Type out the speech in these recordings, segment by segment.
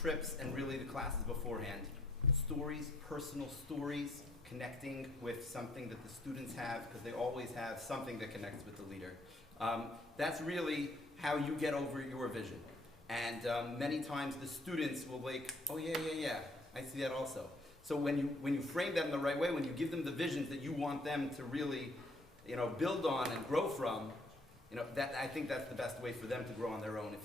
trips and really the classes beforehand. Stories, personal stories, connecting with something that the students have, because they always have something that connects with the leader. That's really how you get over your vision. And many times the students will like, oh yeah, I see that also. So when you frame them the right way, when you give them the visions that you want them to really, build on and grow from, I think that's the best way for them to grow on their own.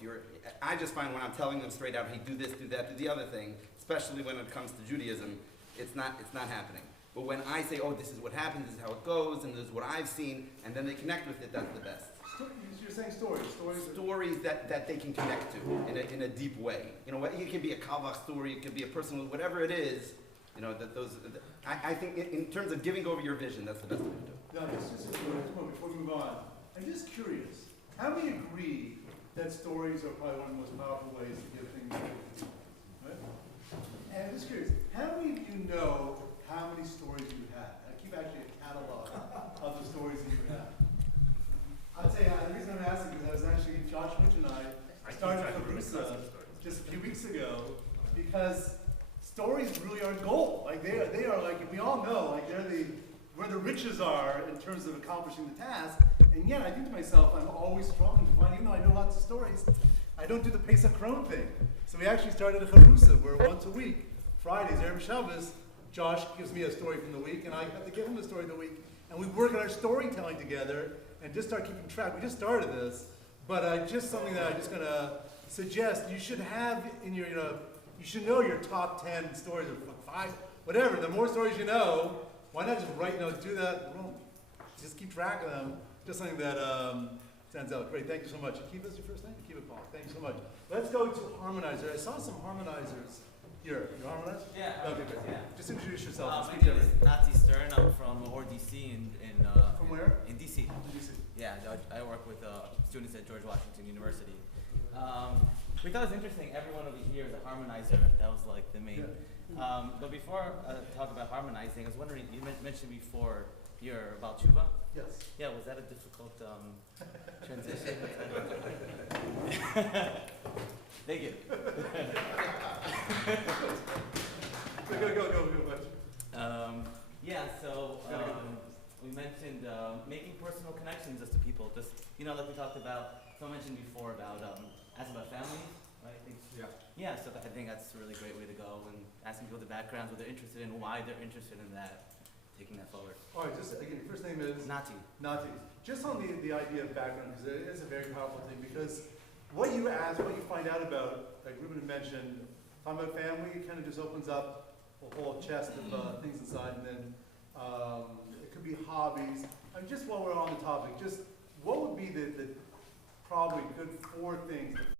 I just find when I'm telling them straight out, hey, do this, do that, do the other thing, especially when it comes to Judaism, it's not happening. But when I say, oh, this is what happens, this is how it goes, and this is what I've seen, and then they connect with it, that's the best. You're saying stories. Stories that they can connect to in a deep way. It can be a Kavach story, it could be a personal, whatever it is. I think in terms of giving over your vision, that's the best way to do it. No, just before we move on, I'm just curious. How many agree that stories are probably one of the most powerful ways to give things away? Right? And I'm just curious, how many of you know how many stories you have? I keep actually a catalog of the stories that you have. I'll tell you, the reason I'm asking is I was actually, Josh Witch and I started Chavrusa just a few weeks ago because stories really are gold. Like they are like, we all know, like where the riches are in terms of accomplishing the task. And yet I think to myself, I'm always struggling to find, even though I know lots of stories, I don't do the Pesach Kron thing. So we actually started a Chavrusa where once a week, Fridays, Erev Shabbos, Josh gives me a story from the week and I have to give him a story of the week. And we work on our storytelling together and just start keeping track. We just started this, but just something that I'm just going to suggest you should have in your, you should know your top 10 stories or 5, whatever. The more stories you know, why not just write notes, do that, just keep track of them. Just something that stands out. Great, thank you so much. Keep us your first name? Keep it, Paul. Thank you so much. Let's go to harmonizer. I saw some harmonizers here. You harmonize? Yeah. Okay, great. Yeah. Just introduce yourself. My name is Nazi Stern. I'm from DC from where? In DC. DC. Yeah, I work with students at George Washington University. We thought it was interesting. Everyone over here is a harmonizer. That was like the main. Yeah. But before I talk about harmonizing, I was wondering, you mentioned before you're about tshuva? Yes. Yeah, was that a difficult transition? Thank you. Go. Yeah, so we mentioned making personal connections just to people. Just, like we talked about, someone mentioned before about asking about families, right? Yeah, so I think that's a really great way to go, and asking people the backgrounds, what they're interested in, why they're interested in that, taking that forward. All right, just again, your first name is? Nati. Nati. Just on the idea of background, because it is a very powerful thing, because what you ask, what you find out about, like Ruben had mentioned, talking about family, it kind of just opens up a whole chest of things inside, and then it could be hobbies. And just while we're on the topic, just what would be the probably good 4 things